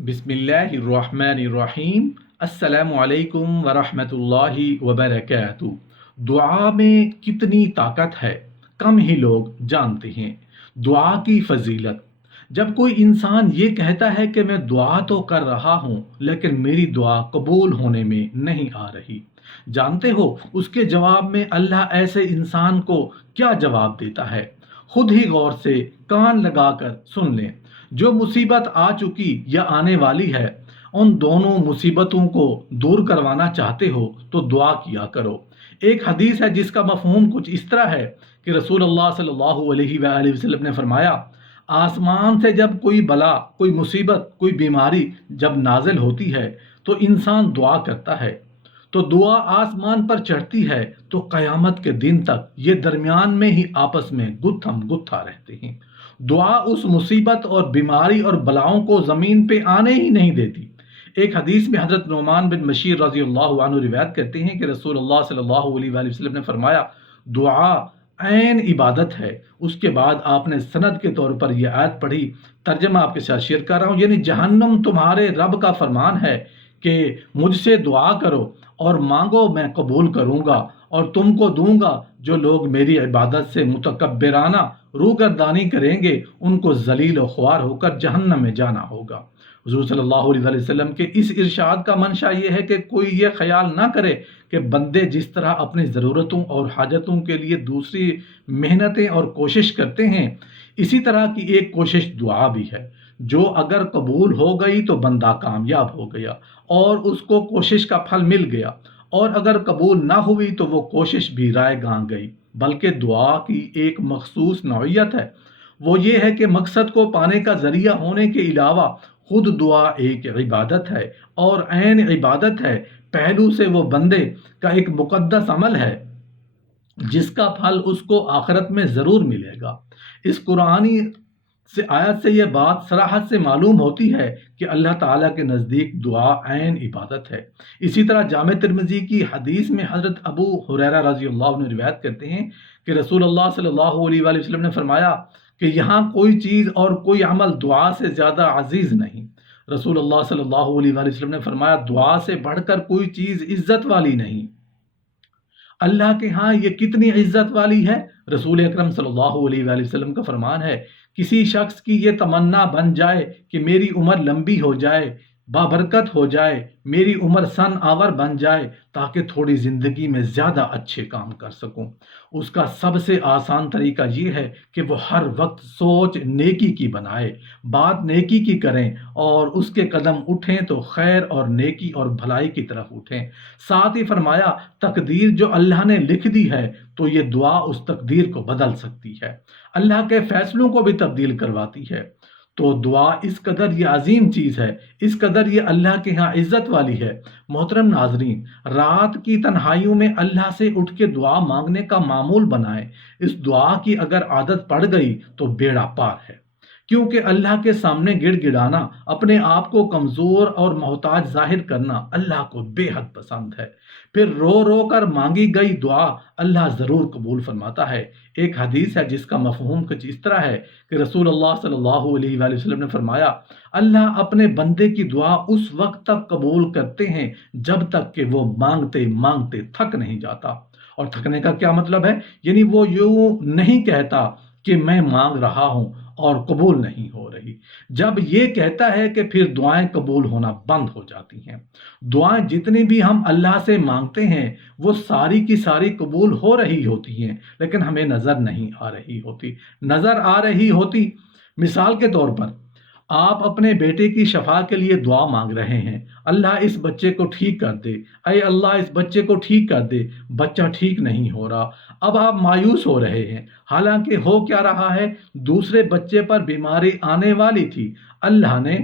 بسم اللہ الرحمن الرحیم۔ السلام علیکم ورحمۃ اللہ وبرکاتہ۔ دعا میں کتنی طاقت ہے کم ہی لوگ جانتے ہیں۔ دعا کی فضیلت: جب کوئی انسان یہ کہتا ہے کہ میں دعا تو کر رہا ہوں لیکن میری دعا قبول ہونے میں نہیں آ رہی، جانتے ہو اس کے جواب میں اللہ ایسے انسان کو کیا جواب دیتا ہے؟ خود ہی غور سے کان لگا کر سن لیں۔ جو مصیبت آ چکی یا آنے والی ہے، ان دونوں مصیبتوں کو دور کروانا چاہتے ہو تو دعا کیا کرو۔ ایک حدیث ہے جس کا مفہوم کچھ اس طرح ہے کہ رسول اللہ صلی اللہ علیہ وآلہ وسلم نے فرمایا، آسمان سے جب کوئی بلا، کوئی مصیبت، کوئی بیماری جب نازل ہوتی ہے تو انسان دعا کرتا ہے، تو دعا آسمان پر چڑھتی ہے تو قیامت کے دن تک یہ درمیان میں ہی آپس میں گتھم گتھا رہتے ہیں۔ دعا اس مصیبت اور بیماری اور بلاؤں کو زمین پہ آنے ہی نہیں دیتی۔ ایک حدیث میں حضرت نعمان بن بشیر رضی اللہ عنہ روایت کرتے ہیں کہ رسول اللہ صلی اللہ علیہ وآلہ وسلم نے فرمایا، دعا عین عبادت ہے۔ اس کے بعد آپ نے سند کے طور پر یہ آیت پڑھی، ترجمہ آپ کے ساتھ شیئر کر رہا ہوں، یعنی جہنم تمہارے رب کا فرمان ہے کہ مجھ سے دعا کرو اور مانگو، میں قبول کروں گا اور تم کو دوں گا۔ جو لوگ میری عبادت سے متکبرانہ روگردانی کریں گے ان کو ذلیل و خوار ہو کر جہنم میں جانا ہوگا۔ حضور صلی اللہ علیہ وآلہ وسلم کے اس ارشاد کا منشا یہ ہے کہ کوئی یہ خیال نہ کرے کہ بندے جس طرح اپنی ضرورتوں اور حاجتوں کے لیے دوسری محنتیں اور کوشش کرتے ہیں، اسی طرح کی ایک کوشش دعا بھی ہے، جو اگر قبول ہو گئی تو بندہ کامیاب ہو گیا اور اس کو کوشش کا پھل مل گیا، اور اگر قبول نہ ہوئی تو وہ کوشش بھی رائے گاں گئی۔ بلکہ دعا کی ایک مخصوص نوعیت ہے، وہ یہ ہے کہ مقصد کو پانے کا ذریعہ ہونے کے علاوہ خود دعا ایک عبادت ہے اور عین عبادت ہے۔ پہلو سے وہ بندے کا ایک مقدس عمل ہے جس کا پھل اس کو آخرت میں ضرور ملے گا۔ اس قرآنی آیت سے یہ بات صراحت سے معلوم ہوتی ہے کہ اللہ تعالیٰ کے نزدیک دعا عین عبادت ہے۔ اسی طرح جامع ترمذی کی حدیث میں حضرت ابو ہریرہ رضی اللہ عنہ روایت کرتے ہیں کہ رسول اللہ صلی اللہ علیہ وآلہ وسلم نے فرمایا کہ یہاں کوئی چیز اور کوئی عمل دعا سے زیادہ عزیز نہیں۔ رسول اللہ صلی اللہ علیہ وآلہ وسلم نے فرمایا، دعا سے بڑھ کر کوئی چیز عزت والی نہیں۔ اللہ کے ہاں یہ کتنی عزت والی ہے؟ رسول اکرم صلی اللہ علیہ وآلہ وسلم کا فرمان ہے، کسی شخص کی یہ تمنا بن جائے کہ میری عمر لمبی ہو جائے، بابرکت ہو جائے، میری عمر سن آور بن جائے تاکہ تھوڑی زندگی میں زیادہ اچھے کام کر سکوں، اس کا سب سے آسان طریقہ یہ ہے کہ وہ ہر وقت سوچ نیکی کی بنائے، بات نیکی کی کریں اور اس کے قدم اٹھیں تو خیر اور نیکی اور بھلائی کی طرف اٹھیں۔ ساتھ ہی فرمایا، تقدیر جو اللہ نے لکھ دی ہے تو یہ دعا اس تقدیر کو بدل سکتی ہے، اللہ کے فیصلوں کو بھی تبدیل کرواتی ہے۔ تو دعا اس قدر یہ عظیم چیز ہے، اس قدر یہ اللہ کے ہاں عزت والی ہے۔ محترم ناظرین، رات کی تنہائیوں میں اللہ سے اٹھ کے دعا مانگنے کا معمول بنائیں۔ اس دعا کی اگر عادت پڑ گئی تو بیڑا پار ہے، کیونکہ اللہ کے سامنے گڑ گڑانا، اپنے آپ کو کمزور اور محتاج ظاہر کرنا اللہ کو بے حد پسند ہے۔ پھر رو رو کر مانگی گئی دعا اللہ ضرور قبول فرماتا ہے۔ ایک حدیث ہے جس کا مفہوم کچھ اس طرح ہے کہ رسول اللہ صلی اللہ علیہ وآلہ وسلم نے فرمایا، اللہ اپنے بندے کی دعا اس وقت تک قبول کرتے ہیں جب تک کہ وہ مانگتے مانگتے تھک نہیں جاتا۔ اور تھکنے کا کیا مطلب ہے؟ یعنی وہ یوں نہیں کہتا کہ میں مانگ رہا ہوں اور قبول نہیں ہو رہی۔ جب یہ کہتا ہے کہ پھر دعائیں قبول ہونا بند ہو جاتی ہیں۔ دعائیں جتنی بھی ہم اللہ سے مانگتے ہیں وہ ساری کی ساری قبول ہو رہی ہوتی ہیں، لیکن ہمیں نظر نہیں آ رہی ہوتی۔ نظر آ رہی ہوتی، مثال کے طور پر آپ اپنے بیٹے کی شفا کے لیے دعا مانگ رہے ہیں، اللہ اس بچے کو ٹھیک کر دے، اے اللہ اس بچے کو ٹھیک کر دے، بچہ ٹھیک نہیں ہو رہا۔ اب آپ مایوس ہو رہے ہیں، حالانکہ ہو کیا رہا ہے، دوسرے بچے پر بیماری آنے والی تھی، اللہ نے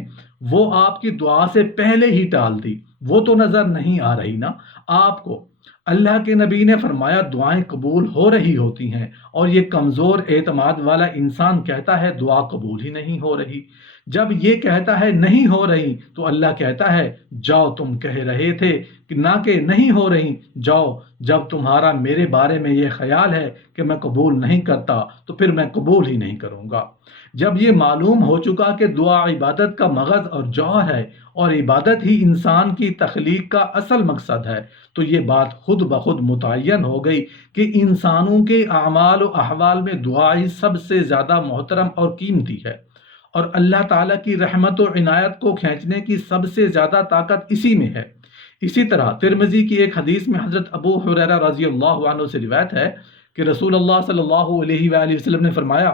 وہ آپ کی دعا سے پہلے ہی ٹال دی۔ وہ تو نظر نہیں آ رہی نا آپ کو۔ اللہ کے نبی نے فرمایا دعائیں قبول ہو رہی ہوتی ہیں، اور یہ کمزور اعتماد والا انسان کہتا ہے دعا قبول ہی نہیں ہو رہی۔ جب یہ کہتا ہے نہیں ہو رہی تو اللہ کہتا ہے جاؤ، تم کہہ رہے تھے کہ نہ کہ نہیں ہو رہی، جاؤ جب تمہارا میرے بارے میں یہ خیال ہے کہ میں قبول نہیں کرتا تو پھر میں قبول ہی نہیں کروں گا۔ جب یہ معلوم ہو چکا کہ دعا عبادت کا مغز اور جوہر ہے اور عبادت ہی انسان کی تخلیق کا اصل مقصد ہے، تو یہ بات خود بخود متعین ہو گئی کہ انسانوں کے اعمال و احوال میں دعا ہی سب سے زیادہ محترم اور قیمتی ہے، اور اللہ تعالیٰ کی رحمت و عنایت کو کھینچنے کی سب سے زیادہ طاقت اسی میں ہے۔ اسی طرح ترمذی کی ایک حدیث میں حضرت ابو ہریرہ رضی اللہ عنہ سے روایت ہے کہ رسول اللہ صلی اللہ علیہ وآلہ وسلم نے فرمایا،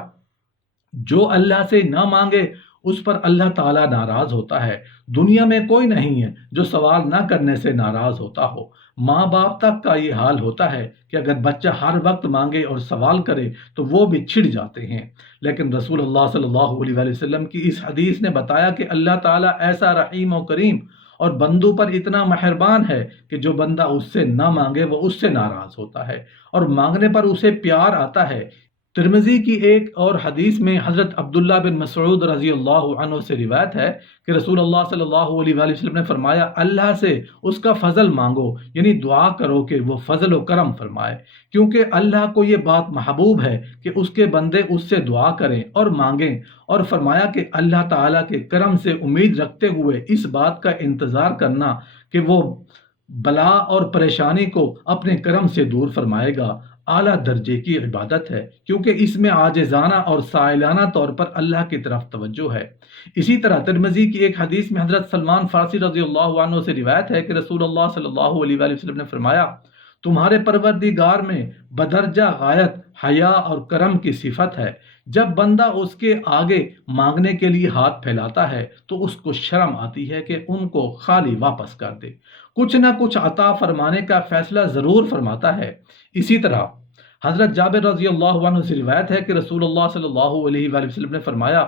جو اللہ سے نہ مانگے اس پر اللہ تعالیٰ ناراض ہوتا ہے۔ دنیا میں کوئی نہیں ہے جو سوال نہ کرنے سے ناراض ہوتا ہو۔ ماں باپ تک کا یہ حال ہوتا ہے کہ اگر بچہ ہر وقت مانگے اور سوال کرے تو وہ بھی چھڑ جاتے ہیں، لیکن رسول اللہ صلی اللہ علیہ وآلہ وسلم کی اس حدیث نے بتایا کہ اللہ تعالیٰ ایسا رحیم و کریم اور بندوں پر اتنا مہربان ہے کہ جو بندہ اس سے نہ مانگے وہ اس سے ناراض ہوتا ہے اور مانگنے پر اسے پیار آتا ہے۔ ترمذی کی ایک اور حدیث میں حضرت عبداللہ بن مسعود رضی اللہ عنہ سے روایت ہے کہ رسول اللہ صلی اللہ علیہ وآلہ وسلم نے فرمایا، اللہ سے اس کا فضل مانگو، یعنی دعا کرو کہ وہ فضل و کرم فرمائے، کیونکہ اللہ کو یہ بات محبوب ہے کہ اس کے بندے اس سے دعا کریں اور مانگیں، اور فرمایا کہ اللہ تعالیٰ کے کرم سے امید رکھتے ہوئے اس بات کا انتظار کرنا کہ وہ بلا اور پریشانی کو اپنے کرم سے دور فرمائے گا، اعلیٰ درجے کی عبادت ہے، کیونکہ اس میں عاجزانہ اور سائلانہ طور پر اللہ کی طرف توجہ ہے۔ اسی طرح ترمذی کی ایک حدیث میں حضرت سلمان فارسی رضی اللہ عنہ سے روایت ہے کہ رسول اللہ صلی اللہ علیہ وآلہ وسلم نے فرمایا، تمہارے پروردگار میں بدرجہ غایت حیا اور کرم کی صفت ہے، جب بندہ اس کے آگے مانگنے کے لیے ہاتھ پھیلاتا ہے تو اس کو شرم آتی ہے کہ ان کو خالی واپس کر دے، کچھ نہ کچھ عطا فرمانے کا فیصلہ ضرور فرماتا ہے۔ اسی طرح حضرت جابر رضی اللہ عنہ سے روایت ہے کہ رسول اللہ صلی اللہ علیہ وآلہ وسلم نے فرمایا،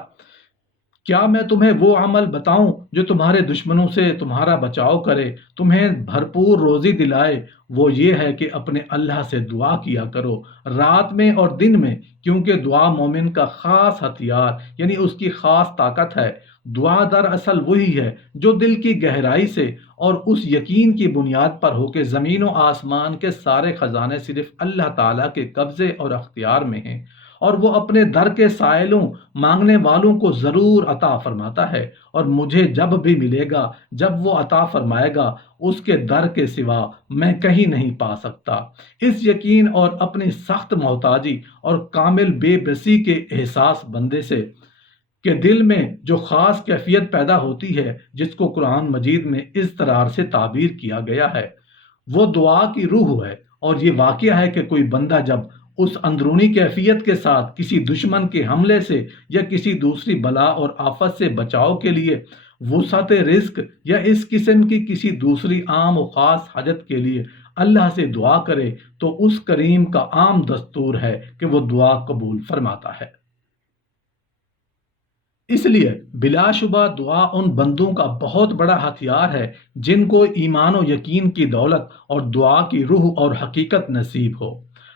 کیا میں تمہیں وہ عمل بتاؤں جو تمہارے دشمنوں سے تمہارا بچاؤ کرے، تمہیں بھرپور روزی دلائے؟ وہ یہ ہے کہ اپنے اللہ سے دعا کیا کرو رات میں اور دن میں، کیونکہ دعا مومن کا خاص ہتھیار یعنی اس کی خاص طاقت ہے۔ دعا دراصل وہی ہے جو دل کی گہرائی سے اور اس یقین کی بنیاد پر ہو کہ زمین و آسمان کے سارے خزانے صرف اللہ تعالیٰ کے قبضے اور اختیار میں ہیں، اور وہ اپنے در کے سائلوں مانگنے والوں کو ضرور عطا فرماتا ہے، اور مجھے جب بھی ملے گا، جب وہ عطا فرمائے گا، اس کے در کے سوا میں کہیں نہیں پا سکتا۔ اس یقین اور اپنی سخت محتاجی اور کامل بے بسی کے احساس بندے سے کہ دل میں جو خاص کیفیت پیدا ہوتی ہے، جس کو قرآن مجید میں اضطرار سے تعبیر کیا گیا ہے، وہ دعا کی روح ہے۔ اور یہ واقعہ ہے کہ کوئی بندہ جب اس اندرونی کیفیت کے ساتھ کسی دشمن کے حملے سے یا کسی دوسری بلا اور آفت سے بچاؤ کے لیے وسعت رزق یا اس قسم کی کسی دوسری عام و خاص حاجت کے لیے اللہ سے دعا کرے تو اس کریم کا عام دستور ہے کہ وہ دعا قبول فرماتا ہے۔ اس لیے بلا شبہ دعا ان بندوں کا بہت بڑا ہتھیار ہے جن کو ایمان و یقین کی دولت اور دعا کی روح اور حقیقت نصیب ہو۔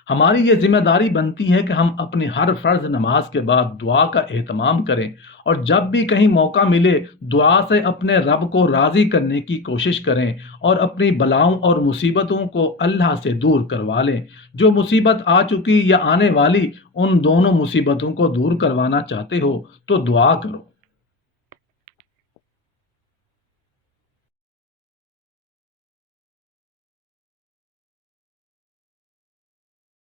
ہماری یہ ذمہ داری بنتی ہے کہ ہم اپنی ہر فرض نماز کے بعد دعا کا اہتمام کریں، اور جب بھی کہیں موقع ملے دعا سے اپنے رب کو راضی کرنے کی کوشش کریں اور اپنی بلاؤں اور مصیبتوں کو اللہ سے دور کروا لیں۔ جو مصیبت آ چکی یا آنے والی ان دونوں مصیبتوں کو دور کروانا چاہتے ہو تو دعا کرو۔